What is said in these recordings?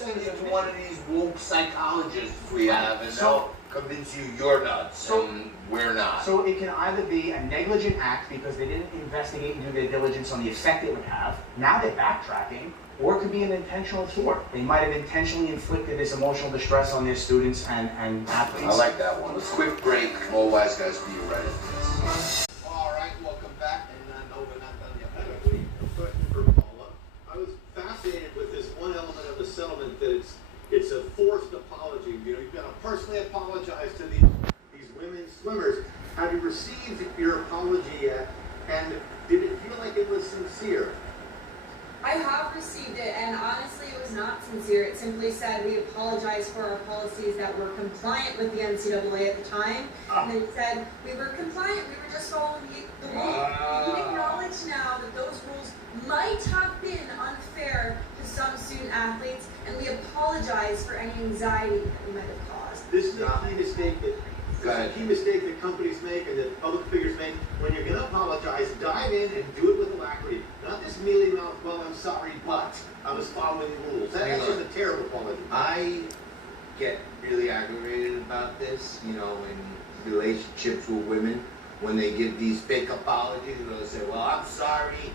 send you to one of these woke psychologists we have, and they'll convince you you're nuts and we're not. So it can either be a negligent act because they didn't investigate and do their diligence on the effect it would have. Now they're backtracking. Or it could be an intentional tort. They might have intentionally inflicted this emotional distress on their students and athletes. I like that one. Let's quick break. All wise guys be ready for this. All right, welcome back. And no, we're not done yet. A question for Paula. I was fascinated with this one element of the settlement that it's a forced apology. You know, you've got to personally apologize to these women swimmers. Have you received your apology yet? And did it feel like it was sincere? I have received it, and honestly, it was not sincere. It simply said we apologize for our policies that were compliant with the NCAA at the time. And then it said we were compliant, we were just following the rules. We acknowledge now that those rules might have been unfair to some student athletes, and we apologize for any anxiety that we might have caused. This is a key mistake that companies make and that public figures make. When you're going to apologize, dive in and do it with alacrity. Not this mealy mouth, well, I'm sorry, but I was following the rules. That's just a terrible apology. I get really aggravated about this, you know, in relationships with women. When they give these fake apologies, they'll say, well, I'm sorry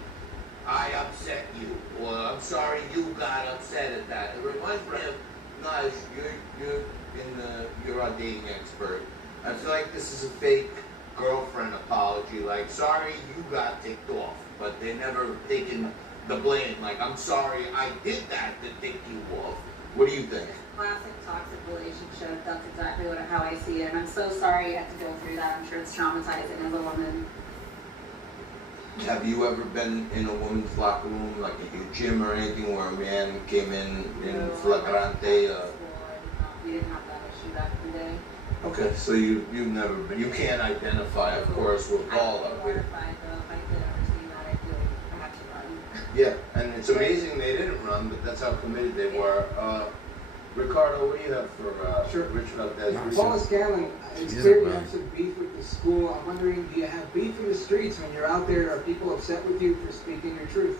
I upset you, or I'm sorry you got upset at that. It reminds me of, Naj, you're our dating expert. I feel like this is a fake girlfriend apology, like, sorry you got ticked off, but they never taken the blame, like, I'm sorry I did that to tick you off. What do you think? Classic toxic relationship. That's exactly how I see it. And I'm so sorry you had to go through that. I'm sure it's traumatizing as a woman. Have you ever been in a woman's locker room, like at your gym or anything, where a man came in flagrante? We didn't have that issue back in the day. Okay, so you've never been. You can't identify, of course, with Paula. I'm mortified though. If I did ever see that, I feel like I have to run. Yeah, and it's amazing they didn't run, but that's how committed they were. Ricardo, what do you have for Richard Valdez? Paula Scanlon, it's clear you have some beef with the school. I'm wondering, do you have beef in the streets when you're out there? Are people upset with you for speaking your truth?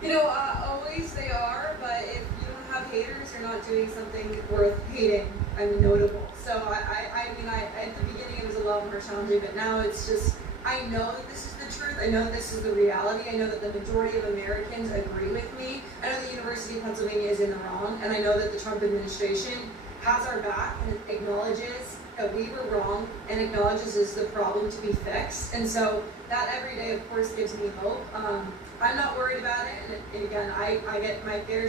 You know, always they are, but if you don't have haters, you're not doing something worth hating. I mean, notable. So I mean, at the beginning it was a lot more challenging, but now it's just, I know that this is the truth. I know that this is the reality. I know that the majority of Americans agree with me. I know the University of Pennsylvania is in the wrong, and I know that the Trump administration has our back and acknowledges that we were wrong and acknowledges is the problem to be fixed. And so that every day, of course, gives me hope. I'm not worried about it, and again, I get my fair